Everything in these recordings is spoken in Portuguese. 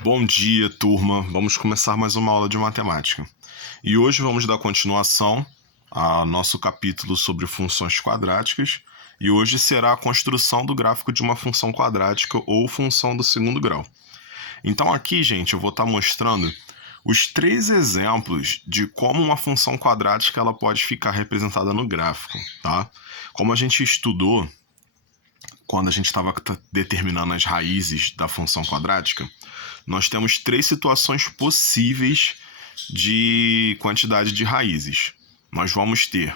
Bom dia, turma. Vamos começar mais uma aula de matemática. E hoje vamos dar continuação ao nosso capítulo sobre funções quadráticas. E hoje será a construção do gráfico de uma função quadrática ou função do segundo grau. Então aqui, gente, eu vou estar mostrando os 3 exemplos de como uma função quadrática ela pode ficar representada no gráfico, tá? Como a gente estudou quando a gente estava determinando as raízes da função quadrática, nós temos 3 situações possíveis de quantidade de raízes. Nós vamos ter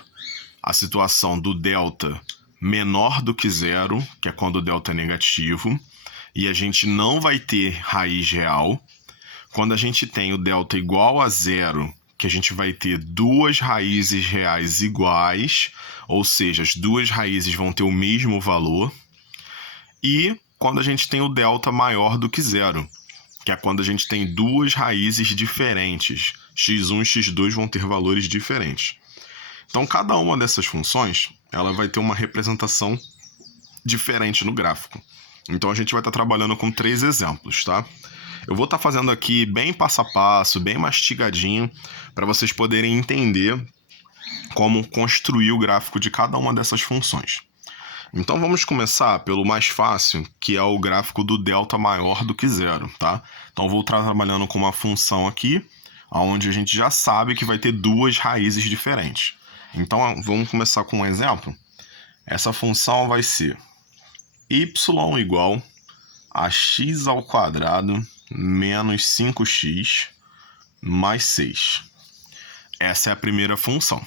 a situação do delta menor do que zero, que é quando o delta é negativo, e a gente não vai ter raiz real. Quando a gente tem o delta igual a zero, que a gente vai ter 2 raízes reais iguais, ou seja, as 2 raízes vão ter o mesmo valor. E quando a gente tem o delta maior do que zero, que é quando a gente tem 2 raízes diferentes. x1 e x2 vão ter valores diferentes. Então, cada uma dessas funções ela vai ter uma representação diferente no gráfico. Então, a gente vai estar trabalhando com 3 exemplos, tá? Eu vou estar fazendo aqui bem passo a passo, bem mastigadinho, para vocês poderem entender como construir o gráfico de cada uma dessas funções. Então vamos começar pelo mais fácil, que é o gráfico do delta maior do que zero, tá? Então vou estar trabalhando com uma função aqui, onde a gente já sabe que vai ter 2 raízes diferentes. Então vamos começar com um exemplo. Essa função vai ser y igual a x ao quadrado menos 5x mais 6. Essa é a primeira função.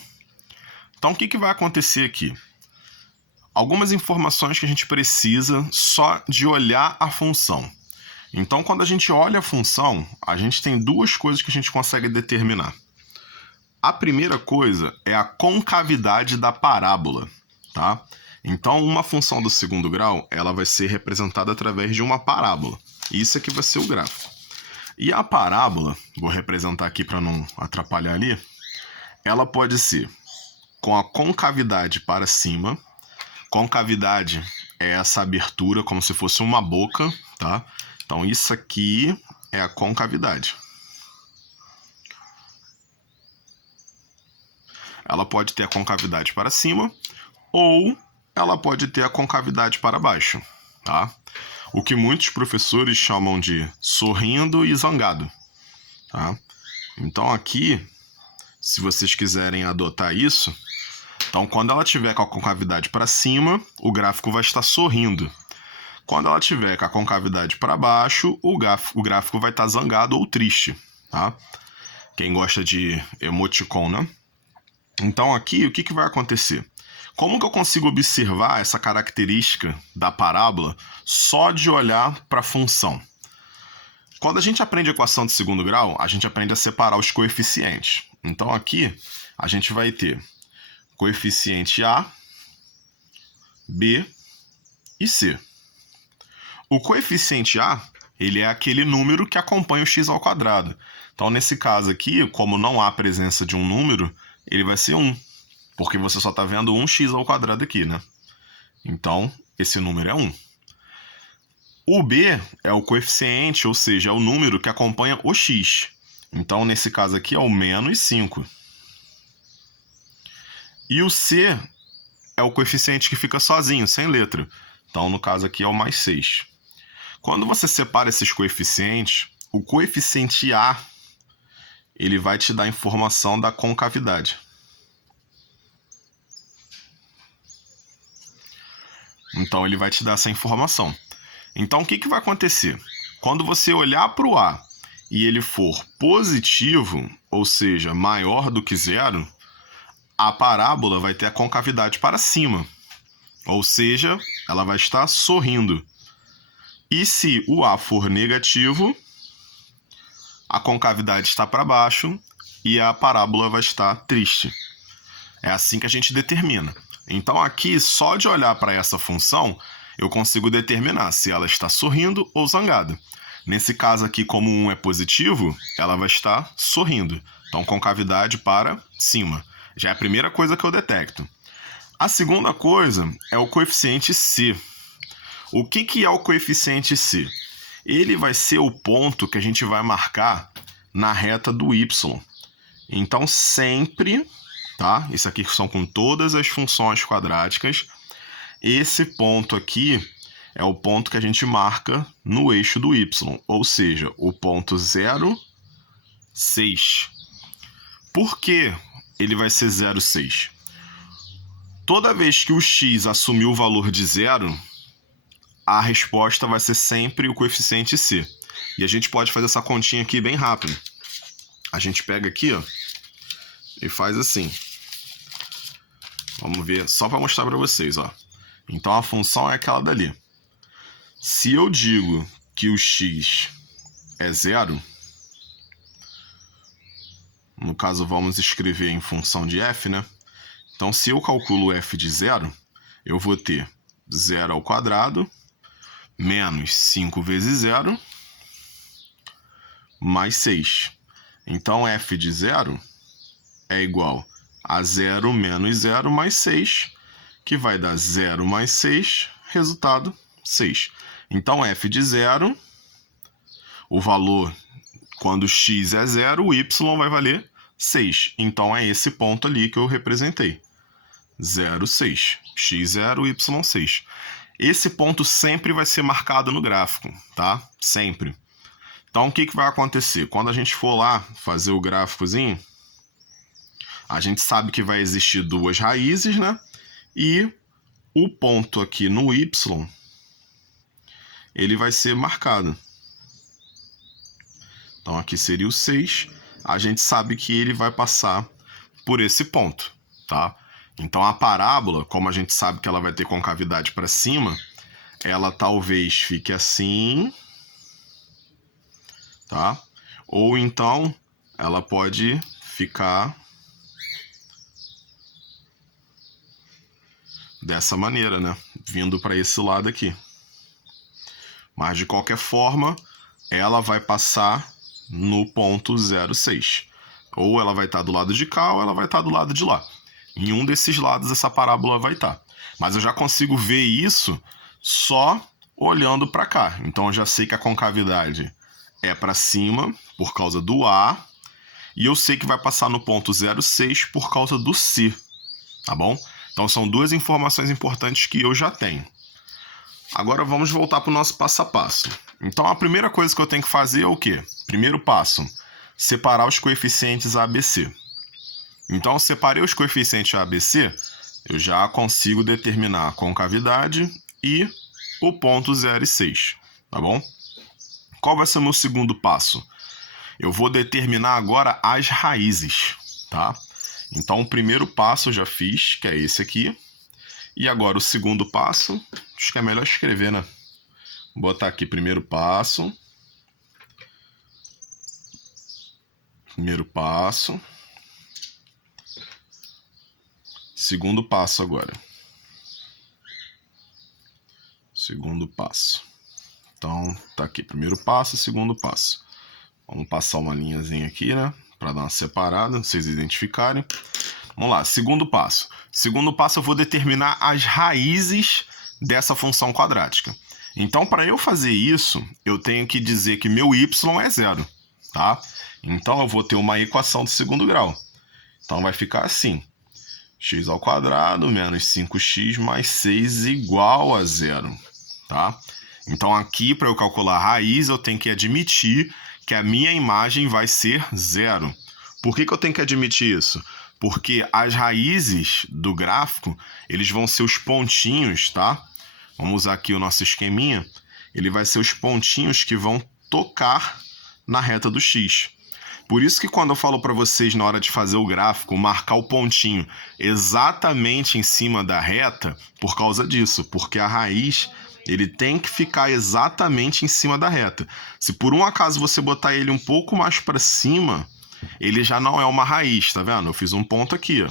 Então o que vai acontecer aqui? Algumas informações que a gente precisa só de olhar a função. Então, quando a gente olha a função, a gente tem 2 coisas que a gente consegue determinar. A primeira coisa é a concavidade da parábola, tá? Então, uma função do segundo grau, ela vai ser representada através de uma parábola. Isso aqui vai ser o gráfico. E a parábola, vou representar aqui para não atrapalhar ali, ela pode ser com a concavidade para cima. Concavidade é essa abertura como se fosse uma boca, tá? Então isso aqui é a concavidade. Ela pode ter a concavidade para cima ou ela pode ter a concavidade para baixo, tá? O que muitos professores chamam de sorrindo e zangado, tá? Então aqui, se vocês quiserem adotar isso, então, quando ela tiver com a concavidade para cima, o gráfico vai estar sorrindo. Quando ela tiver com a concavidade para baixo, o gráfico vai estar zangado ou triste, tá? Quem gosta de emoticon, né? Então, aqui, o que vai acontecer? Como que eu consigo observar essa característica da parábola só de olhar para a função? Quando a gente aprende equação de segundo grau, a gente aprende a separar os coeficientes. Então, aqui, a gente vai ter coeficiente A, B e C. O coeficiente A, ele é aquele número que acompanha o x ao quadrado. Então, nesse caso aqui, como não há presença de um número, ele vai ser 1, porque você só está vendo 1x ao quadrado aqui, né? Então, esse número é 1. O B é o coeficiente, ou seja, é o número que acompanha o x. Então, nesse caso aqui, é o menos 5. E o C é o coeficiente que fica sozinho, sem letra. Então, no caso aqui, é o mais 6. Quando você separa esses coeficientes, o coeficiente A, ele vai te dar a informação da concavidade. Então, ele vai te dar essa informação. Então, o que vai acontecer? Quando você olhar para o A e ele for positivo, ou seja, maior do que zero, a parábola vai ter a concavidade para cima, ou seja, ela vai estar sorrindo. E se o A for negativo, a concavidade está para baixo e a parábola vai estar triste. É assim que a gente determina. Então aqui, só de olhar para essa função, eu consigo determinar se ela está sorrindo ou zangada. Nesse caso aqui, como 1 é positivo, ela vai estar sorrindo. Então, concavidade para cima. Já é a primeira coisa que eu detecto. A segunda coisa é o coeficiente C. O que é o coeficiente C? ele vai ser o ponto que a gente vai marcar na reta do y. Então, sempre, tá? Isso aqui são com todas as funções quadráticas. Esse ponto aqui é o ponto que a gente marca no eixo do y, ou seja, o ponto 0, 6. Por que ele vai ser 0, 6? Toda vez que o x assumir o valor de 0, a resposta vai ser sempre o coeficiente c. E a gente pode fazer essa continha aqui bem rápido. A gente pega aqui, ó, e faz assim. Vamos ver, só para mostrar para vocês, ó. Então a função é aquela dali. Se eu digo que o x é 0, no caso vamos escrever em função de f, né? Então se eu calculo f de 0, eu vou ter 0 ao quadrado menos 5 vezes 0 mais 6. Então f de 0 é igual a 0 menos 0 mais 6, que vai dar 0 mais 6, resultado 6. Então f de 0, o valor quando x é 0, o y vai valer 6. Então é esse ponto ali que eu representei. 0, 6. x0, y, 6. Esse ponto sempre vai ser marcado no gráfico, tá? Sempre. Então o que vai acontecer? Quando a gente for lá fazer o gráficozinho, a gente sabe que vai existir duas raízes, né? E o ponto aqui no y, ele vai ser marcado. Então aqui seria o 6. A gente sabe que ele vai passar por esse ponto, tá? Então a parábola, como a gente sabe que ela vai ter concavidade para cima, ela talvez fique assim, tá? Ou então ela pode ficar dessa maneira, né? Vindo para esse lado aqui. Mas de qualquer forma, ela vai passar no ponto 0,6. Ou ela vai estar do lado de cá, ou ela vai estar do lado de lá. Em um desses lados essa parábola vai estar. Mas eu já consigo ver isso só olhando para cá. Então eu já sei que a concavidade é para cima por causa do A. E eu sei que vai passar no ponto 0,6 por causa do C. Tá bom? Então são duas informações importantes que eu já tenho. Agora vamos voltar para o nosso passo a passo. Então a primeira coisa que eu tenho que fazer é o quê? Primeiro passo, separar os coeficientes ABC. Então eu separei os coeficientes ABC, eu já consigo determinar a concavidade e o ponto 0,6, tá bom? Qual vai ser o meu segundo passo? Eu vou determinar agora as raízes, tá? Então o primeiro passo eu já fiz, que é esse aqui. E agora o segundo passo, acho que é melhor escrever, né? Vou botar aqui primeiro passo. Primeiro passo. Segundo passo agora. Segundo passo. Então, tá aqui, primeiro passo, segundo passo. Vamos passar uma linhazinha aqui, né? Para dar uma separada, vocês identificarem. Vamos lá, segundo passo. Segundo passo, eu vou determinar as raízes dessa função quadrática. Então, para eu fazer isso, eu tenho que dizer que meu y é 0, tá? Então, eu vou ter uma equação do segundo grau. Então, vai ficar assim. X ao quadrado menos 5x mais 6 igual a 0, tá? Então, aqui, para eu calcular a raiz, eu tenho que admitir que a minha imagem vai ser 0. Por que eu tenho que admitir isso? Porque as raízes do gráfico, eles vão ser os pontinhos, tá? Vamos usar aqui o nosso esqueminha. Ele vai ser os pontinhos que vão tocar na reta do x. Por isso que quando eu falo para vocês na hora de fazer o gráfico, marcar o pontinho exatamente em cima da reta, por causa disso, porque a raiz ele tem que ficar exatamente em cima da reta. Se por um acaso você botar ele um pouco mais para cima, ele já não é uma raiz, tá vendo? Eu fiz um ponto aqui, ó.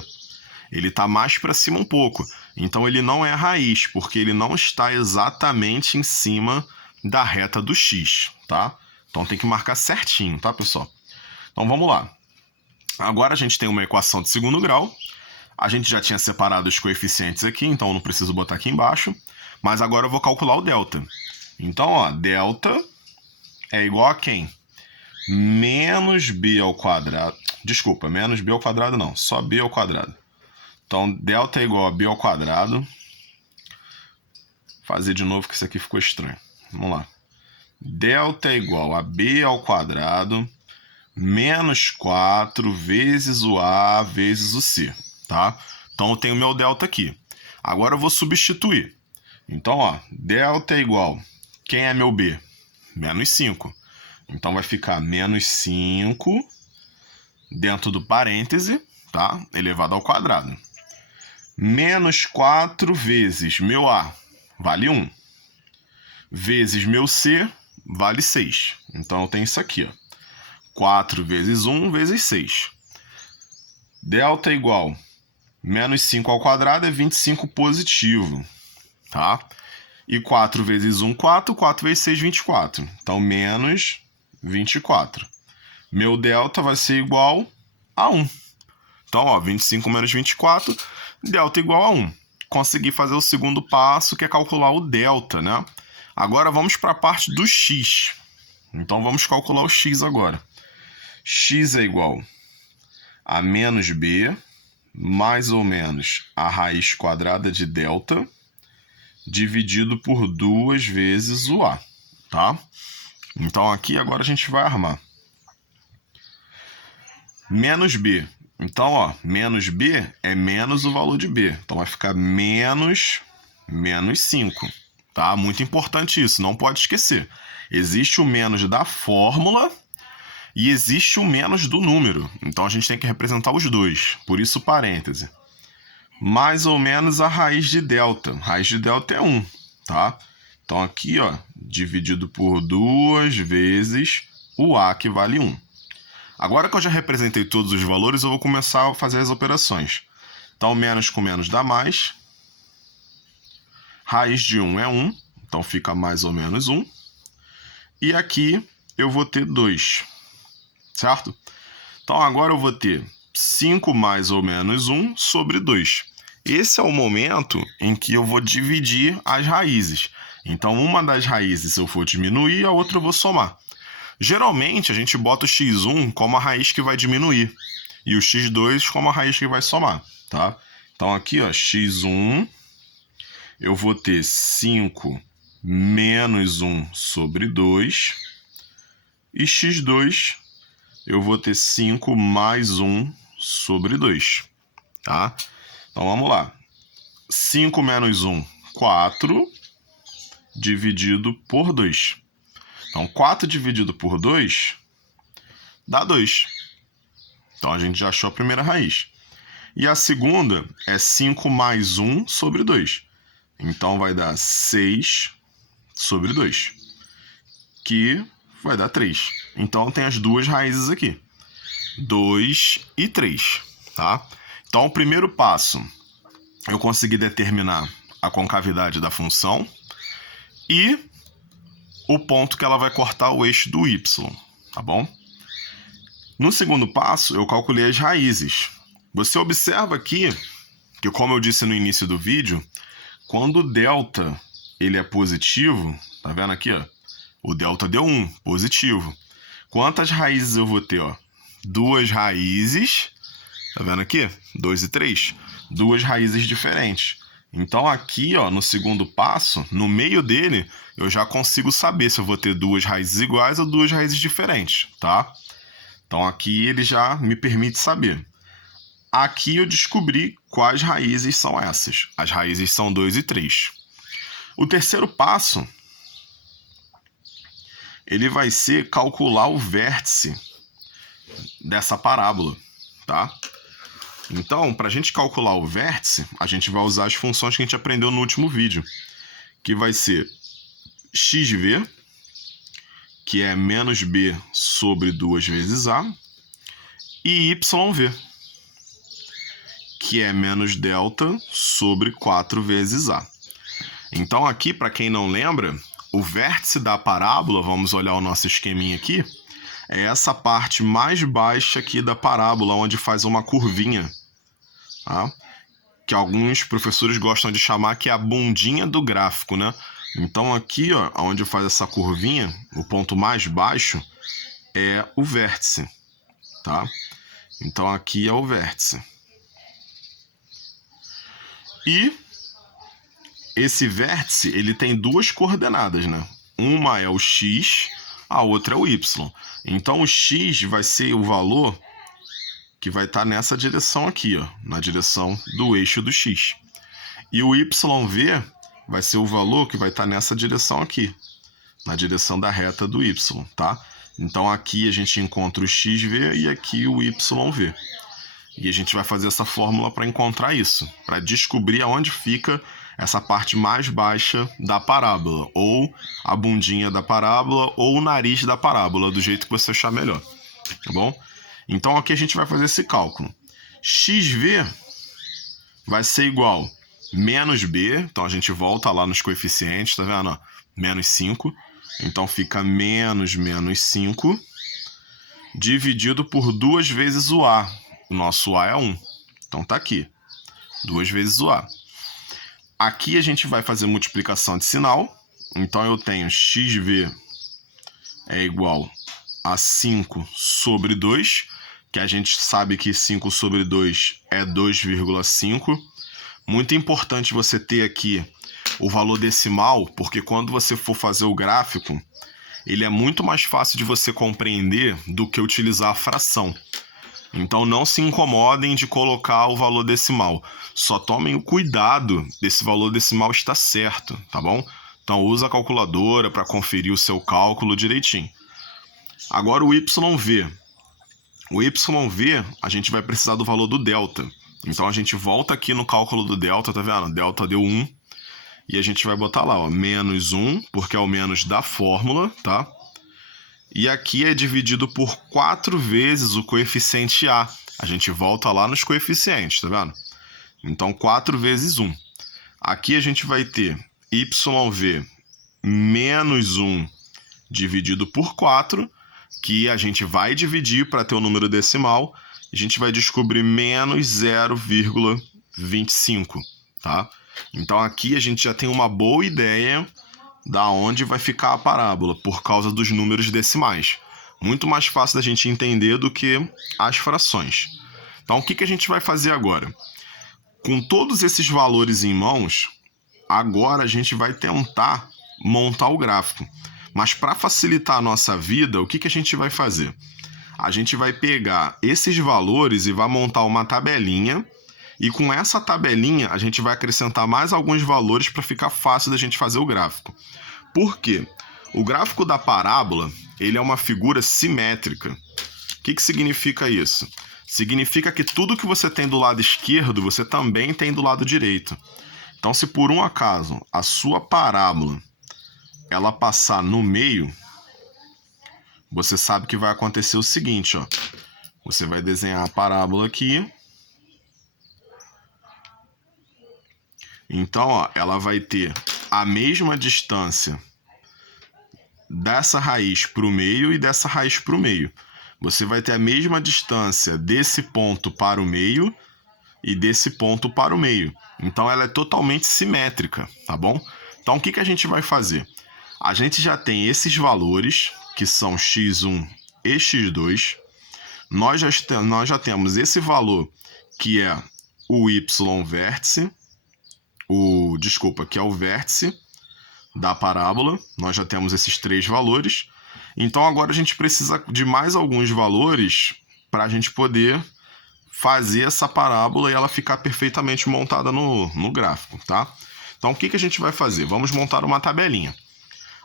Ele tá mais para cima um pouco. Então ele não é raiz, porque ele não está exatamente em cima da reta do x, tá? Então tem que marcar certinho, tá, pessoal? Então vamos lá. Agora a gente tem uma equação de segundo grau. A gente já tinha separado os coeficientes aqui, então eu não preciso botar aqui embaixo. Mas agora eu vou calcular o delta. Então, ó, delta é igual a quem? Menos b ao quadrado. Desculpa, menos b ao quadrado não, só b ao quadrado. Então, delta é igual a b ao quadrado. Vou fazer de novo que isso aqui ficou estranho. Vamos lá. Delta é igual a b ao quadrado menos 4 vezes o a vezes o c, tá? Então, eu tenho meu delta aqui. Agora, eu vou substituir. Então, ó, delta é igual... Quem é meu b? Menos 5. Então, vai ficar menos 5 dentro do parêntese, tá? Elevado ao quadrado. Menos 4 vezes meu a, vale 1. Vezes meu c, vale 6. Então, eu tenho isso aqui, ó. 4 vezes 1 vezes 6. Delta é igual menos 5 ao quadrado é 25 positivo, tá? E 4 vezes 1, 4. 4 vezes 6, 24. Então, menos 24. Meu delta vai ser igual a 1. Então, ó, 25 menos 24, delta igual a 1. Consegui fazer o segundo passo, que é calcular o delta, né? Agora, vamos para a parte do x. Então, vamos calcular o x agora. X é igual a menos b, mais ou menos a raiz quadrada de delta, dividido por 2 vezes o a, tá? Então, aqui agora a gente vai armar. Menos b. Então, ó, menos b é menos o valor de b. Então, vai ficar menos 5, tá? Muito importante isso, não pode esquecer. Existe o menos da fórmula e existe o menos do número. Então, a gente tem que representar os dois. Por isso, parêntese. Mais ou menos a raiz de delta. Raiz de delta é 1, tá? Então, aqui, ó, dividido por 2 vezes o a, que vale 1. Agora que eu já representei todos os valores, eu vou começar a fazer as operações. Então, menos com menos dá mais. Raiz de 1 é 1, então fica mais ou menos 1. E aqui eu vou ter 2, certo? Então, agora eu vou ter 5 mais ou menos 1 sobre 2. Esse é o momento em que eu vou dividir as raízes. Então, uma das raízes eu vou diminuir, a outra eu vou somar. Geralmente, a gente bota o x1 como a raiz que vai diminuir e o x2 como a raiz que vai somar, tá? Então, aqui, ó, x1, eu vou ter 5 menos 1 sobre 2 e x2, eu vou ter 5 mais 1 sobre 2, tá? Então, vamos lá. 5 menos 1, 4, dividido por 2. Então, 4 dividido por 2 dá 2. Então, a gente já achou a primeira raiz. E a segunda é 5 mais 1 sobre 2. Então, vai dar 6 sobre 2, que vai dar 3. Então, tem as duas raízes aqui, 2 e 3, tá? Então, o primeiro passo, eu consegui determinar a concavidade da função e o ponto que ela vai cortar o eixo do y, tá bom? No segundo passo, eu calculei as raízes. Você observa aqui que, como eu disse no início do vídeo, quando o delta ele é positivo, tá vendo aqui, ó? O delta deu 1, positivo. Quantas raízes eu vou ter, ó? 2 raízes, tá vendo aqui? 2 e 3. 2 raízes diferentes. Então, aqui, ó, no segundo passo, no meio dele, eu já consigo saber se eu vou ter 2 raízes iguais ou 2 raízes diferentes, tá? Então, aqui ele já me permite saber. Aqui eu descobri quais raízes são essas. As raízes são 2 e 3. O terceiro passo, ele vai ser calcular o vértice dessa parábola, tá? Então, para a gente calcular o vértice, a gente vai usar as funções que a gente aprendeu no último vídeo, que vai ser xv, que é menos b sobre 2 vezes a, e yv, que é menos delta sobre 4 vezes a. Então, aqui, para quem não lembra, o vértice da parábola, vamos olhar o nosso esqueminha aqui, é essa parte mais baixa aqui da parábola, onde faz uma curvinha, tá? Que alguns professores gostam de chamar que é a bundinha do gráfico, né? Então aqui, ó, onde faz essa curvinha, o ponto mais baixo é o vértice, tá? Então aqui é o vértice. E esse vértice, ele tem duas coordenadas, né? Uma é o x, a outra é o y. Então o x vai ser o valor que vai estar nessa direção aqui, ó, na direção do eixo do x. E o yv vai ser o valor que vai estar nessa direção aqui, na direção da reta do y, tá? Então aqui a gente encontra o xv e aqui o yv. E a gente vai fazer essa fórmula para encontrar isso, para descobrir aonde fica essa parte mais baixa da parábola, ou a bundinha da parábola, ou o nariz da parábola, do jeito que você achar melhor, tá bom? Então aqui a gente vai fazer esse cálculo. xv vai ser igual menos b, então a gente volta lá nos coeficientes, tá vendo? Ó, menos 5, então fica menos 5, dividido por 2 vezes o a. O nosso a é 1, então tá aqui, 2 vezes o a. Aqui a gente vai fazer multiplicação de sinal, então eu tenho xv é igual a 5 sobre 2, que a gente sabe que 5 sobre 2 é 2,5. Muito importante você ter aqui o valor decimal, porque quando você for fazer o gráfico, ele é muito mais fácil de você compreender do que utilizar a fração. Então não se incomodem de colocar o valor decimal. Só tomem o cuidado desse valor decimal estar certo, tá bom? Então usa a calculadora para conferir o seu cálculo direitinho. Agora o YV. O YV, a gente vai precisar do valor do delta. Então a gente volta aqui no cálculo do delta, tá vendo? Delta deu 1. E a gente vai botar lá, ó, menos 1, porque é o menos da fórmula, tá? E aqui é dividido por 4 vezes o coeficiente A. A gente volta lá nos coeficientes, tá vendo? Então 4 vezes 1. Aqui a gente vai ter YV menos 1 dividido por 4, que a gente vai dividir para ter o número decimal. A gente vai descobrir menos 0,25, tá? Então aqui a gente já tem uma boa ideia da onde vai ficar a parábola, por causa dos números decimais. Muito mais fácil da gente entender do que as frações. Então o que a gente vai fazer agora? Com todos esses valores em mãos, agora a gente vai tentar montar o gráfico. Mas para facilitar a nossa vida, o que a gente vai fazer? A gente vai pegar esses valores e vai montar uma tabelinha, e com essa tabelinha a gente vai acrescentar mais alguns valores para ficar fácil da gente fazer o gráfico. Por quê? O gráfico da parábola, ele é uma figura simétrica. O que significa isso? Significa que tudo que você tem do lado esquerdo, você também tem do lado direito. Então, se por um acaso a sua parábola ela passar no meio, você sabe que vai acontecer o seguinte, ó. Você vai desenhar a parábola aqui. Então, ó, ela vai ter a mesma distância dessa raiz para o meio e dessa raiz para o meio. Você vai ter a mesma distância desse ponto para o meio e desse ponto para o meio. Então, ela é totalmente simétrica, tá bom? Então, o que a gente vai fazer? A gente já tem esses valores, que são x1 e x2. Nós já temos esse valor, que é o y vértice, que é o vértice da parábola. Nós já temos esses 3 valores. Então agora a gente precisa de mais alguns valores para a gente poder fazer essa parábola e ela ficar perfeitamente montada no gráfico, tá? Então o que a gente vai fazer? Vamos montar uma tabelinha.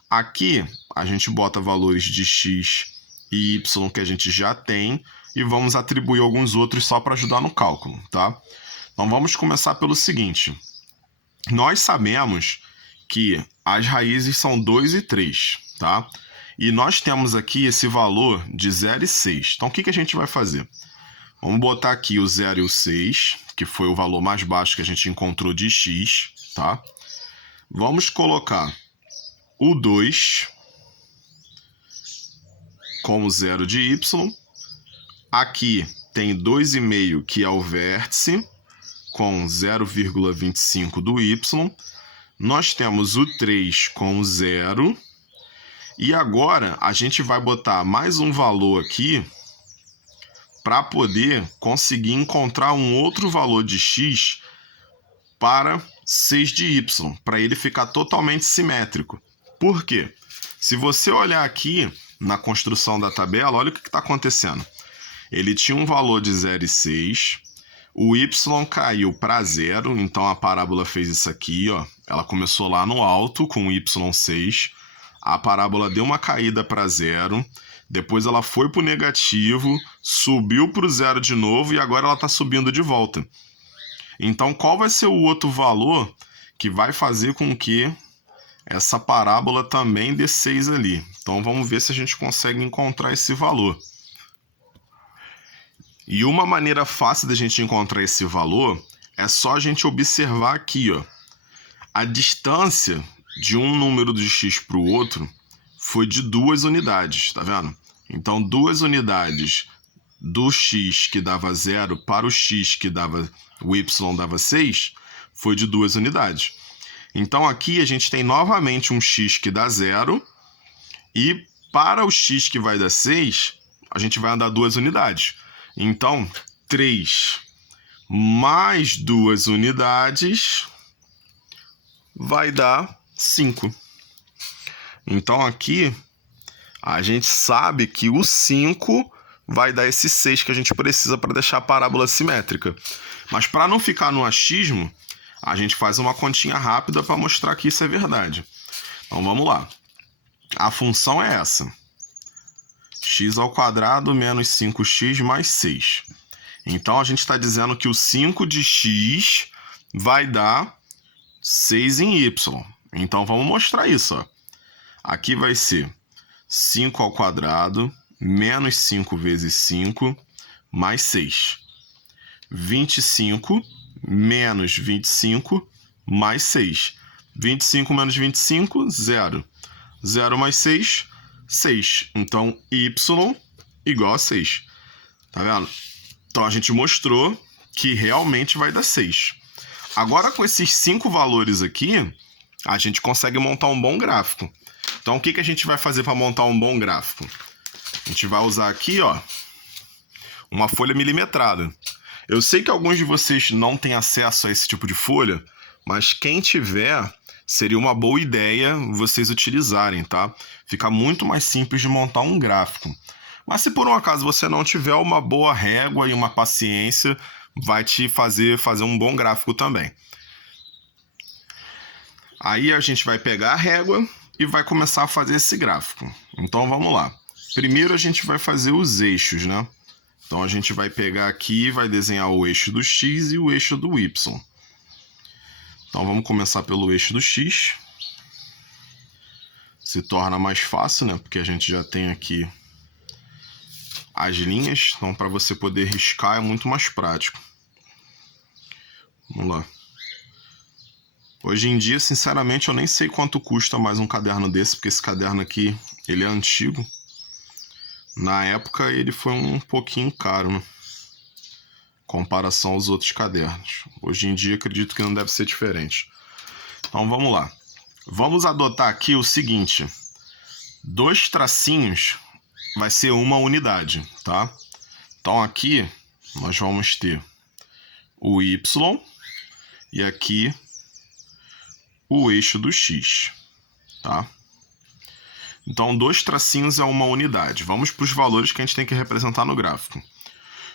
Aqui a gente bota valores de x e y que a gente já tem e vamos atribuir alguns outros só para ajudar no cálculo, tá? Então vamos começar pelo seguinte. Nós sabemos que as raízes são 2 e 3, tá? E nós temos aqui esse valor de 0 e 6. Então o que a gente vai fazer? Vamos botar aqui o 0 e o 6, que foi o valor mais baixo que a gente encontrou de x, tá? Vamos colocar o 2 como 0 de y. Aqui tem 2,5, que é o vértice, com 0,25 do y. nós temos o 3 com o 0. E agora a gente vai botar mais um valor aqui para poder conseguir encontrar um outro valor de x para 6 de y, para ele ficar totalmente simétrico. Por quê? Se você olhar aqui na construção da tabela, olha o que está acontecendo. Ele tinha um valor de 0 e 6, o y caiu para 0, então a parábola fez isso aqui, ó. Ela começou lá no alto com o y6, a parábola deu uma caída para 0, depois ela foi para o negativo, subiu para o 0 de novo e agora ela está subindo de volta. Então, qual vai ser o outro valor que vai fazer com que essa parábola também dê 6 ali? Então, vamos ver se a gente consegue encontrar esse valor. E uma maneira fácil da gente encontrar esse valor é só a gente observar aqui, ó. A distância de um número de x para o outro foi de 2 unidades, tá vendo? Então, 2 unidades do x que dava 0 para o x que dava, o y dava 6, foi de 2 unidades. Então, aqui a gente tem novamente um x que dá 0, e para o x que vai dar 6, a gente vai andar 2 unidades. Então, 3 mais 2 unidades vai dar 5. Então, aqui, a gente sabe que o 5 vai dar esse 6 que a gente precisa para deixar a parábola simétrica. Mas para não ficar no achismo, a gente faz uma continha rápida para mostrar que isso é verdade. Então, vamos lá. A função é essa. x² menos 5x mais 6. Então, a gente está dizendo que o 5 de x vai dar 6 em y. Então, vamos mostrar isso, ó. Aqui vai ser 5² menos 5 vezes 5 mais 6. 25 menos 25 mais 6. 25 menos 25, 0. 0 mais 6, 6. Então, y igual a 6. Tá vendo? Então, a gente mostrou que realmente vai dar 6. Agora, com esses 5 valores aqui, a gente consegue montar um bom gráfico. Então, o que a gente vai fazer para montar um bom gráfico? A gente vai usar aqui, ó, uma folha milimetrada. Eu sei que alguns de vocês não têm acesso a esse tipo de folha, mas quem tiver, seria uma boa ideia vocês utilizarem, tá? Fica muito mais simples de montar um gráfico. Mas se por um acaso você não tiver, uma boa régua e uma paciência vai te fazer um bom gráfico também. Aí a gente vai pegar a régua e vai começar a fazer esse gráfico. Então vamos lá. Primeiro a gente vai fazer os eixos, né? Então a gente vai pegar aqui e vai desenhar o eixo do x e o eixo do y. Então vamos começar pelo eixo do x. Se torna mais fácil, né? Porque a gente já tem aqui as linhas. Então para você poder riscar é muito mais prático. Vamos lá. Hoje em dia, sinceramente, eu nem sei quanto custa mais um caderno desse, porque esse caderno aqui, ele é antigo. Na época, ele foi um pouquinho caro, né? Em comparação aos outros cadernos. Hoje em dia, acredito que não deve ser diferente. Então, vamos lá. Vamos adotar aqui o seguinte. 2 tracinhos vai ser uma unidade, tá? Então, aqui, nós vamos ter o y e aqui o eixo do x, tá? Então, 2 tracinhos é uma unidade. Vamos para os valores que a gente tem que representar no gráfico.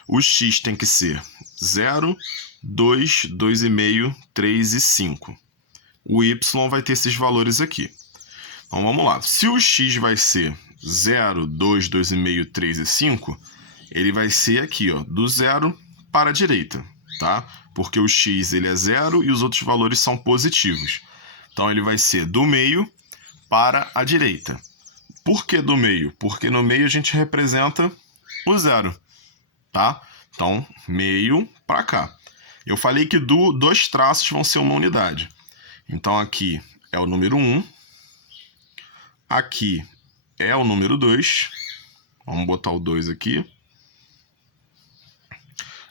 O x tem que ser 0, 2, 2,5, 3 e 5. O y vai ter esses valores aqui. Então, vamos lá. Se o x vai ser 0, 2, 2,5, 3 e 5, ele vai ser aqui, ó, do 0 para a direita, tá? Porque o x ele é 0 e os outros valores são positivos. Então, ele vai ser do meio para a direita. Por que do meio? Porque no meio a gente representa o 0, tá? Então, meio para cá. Eu falei que 2 traços vão ser uma unidade. Então, aqui é o número 1. Aqui é o número 2. Vamos botar o 2 aqui.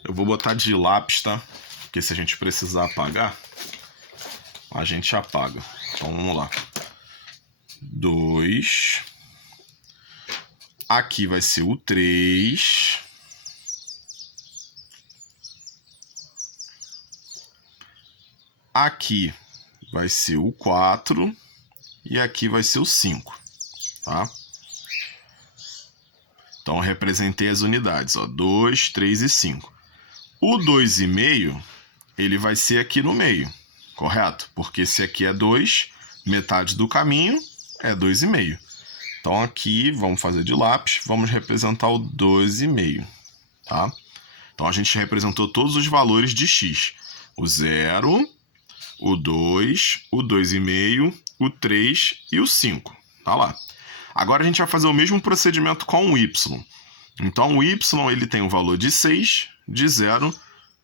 Eu vou botar de lápis, tá? Porque se a gente precisar apagar... a gente apaga. Então, vamos lá. 2. Aqui vai ser o 3. Aqui vai ser o 4. E aqui vai ser o 5. Tá? Então, eu representei as unidades. 2, 3 e 5. O 2,5, ele vai ser aqui no meio. Correto? Porque se aqui é 2, metade do caminho é 2,5. Então, aqui, vamos fazer de lápis, vamos representar o 2,5. Tá? Então, a gente representou todos os valores de x. O 0, o 2, o 2,5, o 3 e o 5. Tá lá. Agora, a gente vai fazer o mesmo procedimento com o y. Então, o y ele tem o valor de 6, de 0,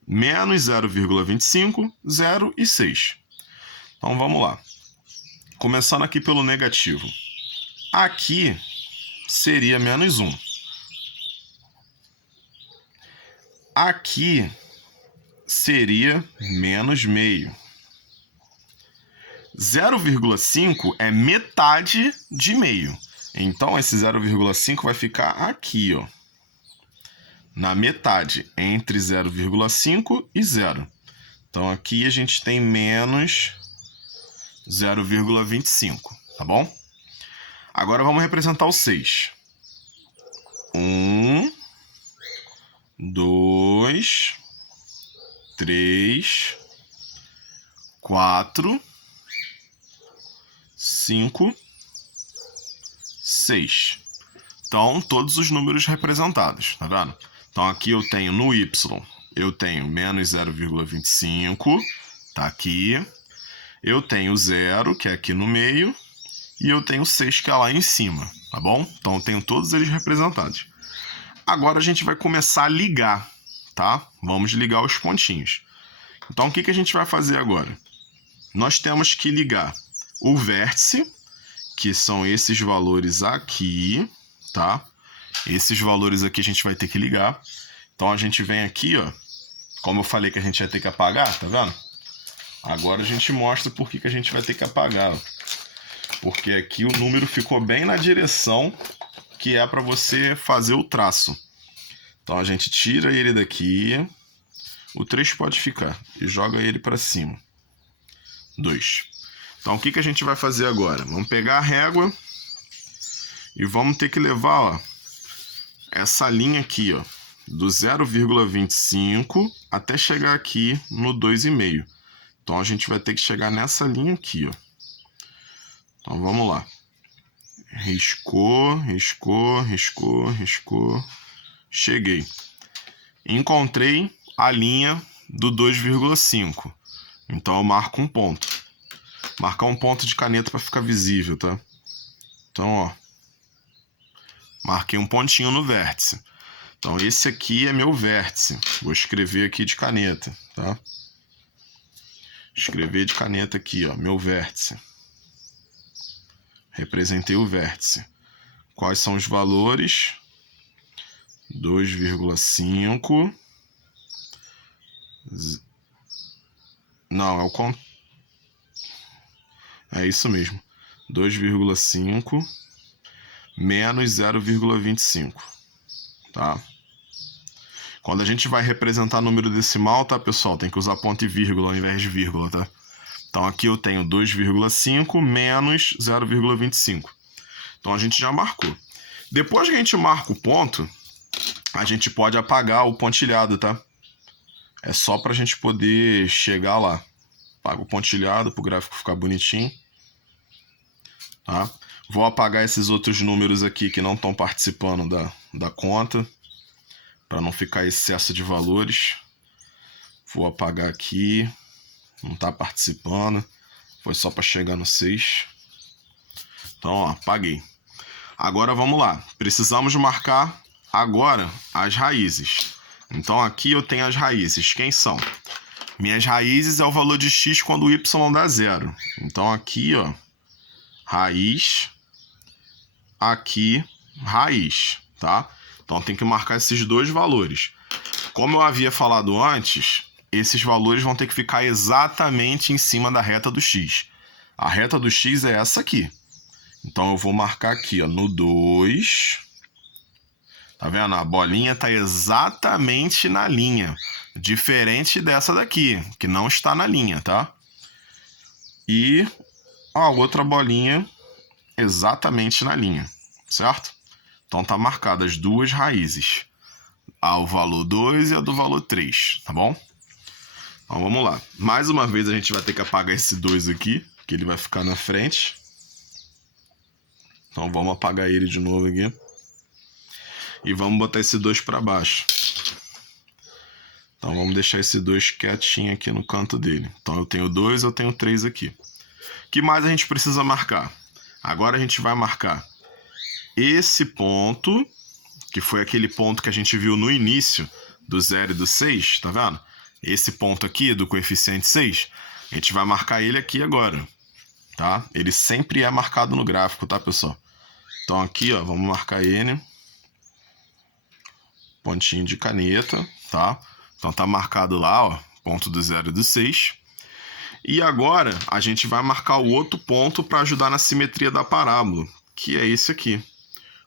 menos 0,25, 0 e 6. Então, vamos lá. Começando aqui pelo negativo. Aqui seria menos 1. Aqui seria menos meio. 0,5 é metade de meio. Então, esse 0,5 vai ficar aqui, ó, na metade, entre 0,5 e 0. Então, aqui a gente tem menos 0,25, tá bom? Agora, vamos representar o 6. 1, 2, 3, 4, 5, 6. Então, todos os números representados, tá vendo? Então, aqui eu tenho no y, eu tenho menos 0,25, tá aqui. Eu tenho 0, que é aqui no meio, e eu tenho 6, que é lá em cima, tá bom? Então, eu tenho todos eles representados. Agora, a gente vai começar a ligar, tá? Vamos ligar os pontinhos. Então, o que a gente vai fazer agora? Nós temos que ligar o vértice, que são esses valores aqui, tá? Esses valores aqui a gente vai ter que ligar. Então, a gente vem aqui, ó. Como eu falei que a gente vai ter que apagar, tá vendo? Agora a gente mostra por que a gente vai ter que apagar. Ó. Porque aqui o número ficou bem na direção que é para você fazer o traço. Então, a gente tira ele daqui. O 3 pode ficar. E joga ele para cima. 2. Então, o que a gente vai fazer agora? Vamos pegar a régua e vamos ter que levar, ó, essa linha aqui, ó, do 0,25 até chegar aqui no 2,5. Então, a gente vai ter que chegar nessa linha aqui, ó. Então, vamos lá. Riscou, riscou, riscou, riscou. Cheguei. Encontrei a linha do 2,5. Então, eu marco um ponto. Marcar um ponto de caneta para ficar visível, tá? Então, ó. Marquei um pontinho no vértice. Então, esse aqui é meu vértice. Vou escrever aqui de caneta, tá? Escrever de caneta aqui, ó, meu vértice. Representei o vértice. Quais são os valores? 2,5. Não, é isso mesmo. 2,5 menos 0,25. Tá? Quando a gente vai representar número decimal, tá, pessoal? Tem que usar ponto e vírgula ao invés de vírgula, tá? Então, aqui eu tenho 2,5 menos 0,25. Então, a gente já marcou. Depois que a gente marca o ponto, a gente pode apagar o pontilhado, tá? É só pra gente poder chegar lá. Apaga o pontilhado pro gráfico ficar bonitinho. Tá? Vou apagar esses outros números aqui que não estão participando da conta, para não ficar excesso de valores. Vou apagar aqui. Não está participando. Foi só para chegar no 6. Então, ó, apaguei. Agora vamos lá. Precisamos marcar agora as raízes. Então, aqui eu tenho as raízes. Quem são? Minhas raízes é o valor de x quando o y dá 0. Então, aqui, ó, raiz. Aqui, raiz, tá? Então, tem que marcar esses dois valores. Como eu havia falado antes, esses valores vão ter que ficar exatamente em cima da reta do x. A reta do x é essa aqui. Então eu vou marcar aqui, ó, no 2. Tá vendo? A bolinha está exatamente na linha. Diferente dessa daqui, que não está na linha, tá? E a outra bolinha exatamente na linha, certo? Então tá marcada as duas raízes. A do valor 2 e a do valor 3, tá bom? Então vamos lá. Mais uma vez a gente vai ter que apagar esse 2 aqui, que ele vai ficar na frente. Então vamos apagar ele de novo aqui. E vamos botar esse 2 para baixo. Então vamos deixar esse 2 quietinho aqui no canto dele. Então eu tenho 2, eu tenho 3 aqui. O que mais a gente precisa marcar? Agora a gente vai marcar esse ponto, que foi aquele ponto que a gente viu no início do 0 e do 6, tá vendo? Esse ponto aqui do coeficiente 6, a gente vai marcar ele aqui agora, tá? Ele sempre é marcado no gráfico, tá, pessoal? Então aqui, ó, vamos marcar ele. Pontinho de caneta, tá? Então tá marcado lá, ó, ponto do 0 e do 6. E agora a gente vai marcar o outro ponto para ajudar na simetria da parábola, que é esse aqui,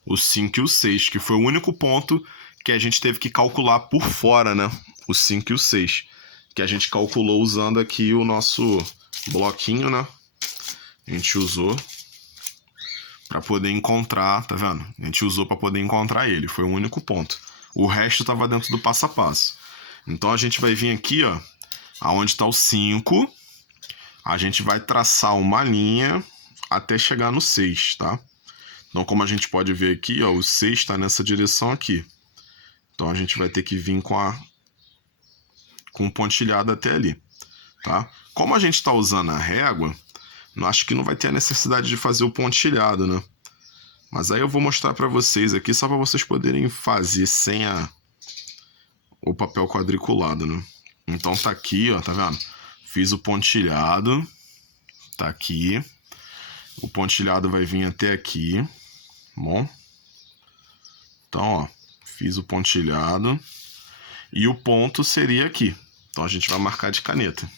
o 5 e o 6, que foi o único ponto que a gente teve que calcular por fora, né? O 5 e o 6, que a gente calculou usando aqui o nosso bloquinho, né? A gente usou para poder encontrar, tá vendo? A gente usou para poder encontrar ele, foi o único ponto. O resto estava dentro do passo a passo. Então a gente vai vir aqui, ó, aonde está o 5, a gente vai traçar uma linha até chegar no 6, tá? Então como a gente pode ver aqui, ó, o 6 está nessa direção aqui. Então a gente vai ter que vir com um pontilhado até ali, tá? Como a gente está usando a régua, acho que não vai ter a necessidade de fazer o pontilhado, né? Mas aí eu vou mostrar para vocês aqui, só para vocês poderem fazer sem o papel quadriculado, né? Então tá aqui, ó, tá vendo? Fiz o pontilhado, tá aqui. O pontilhado vai vir até aqui, bom? Então, ó, fiz o pontilhado. E o ponto seria aqui. Então a gente vai marcar de caneta.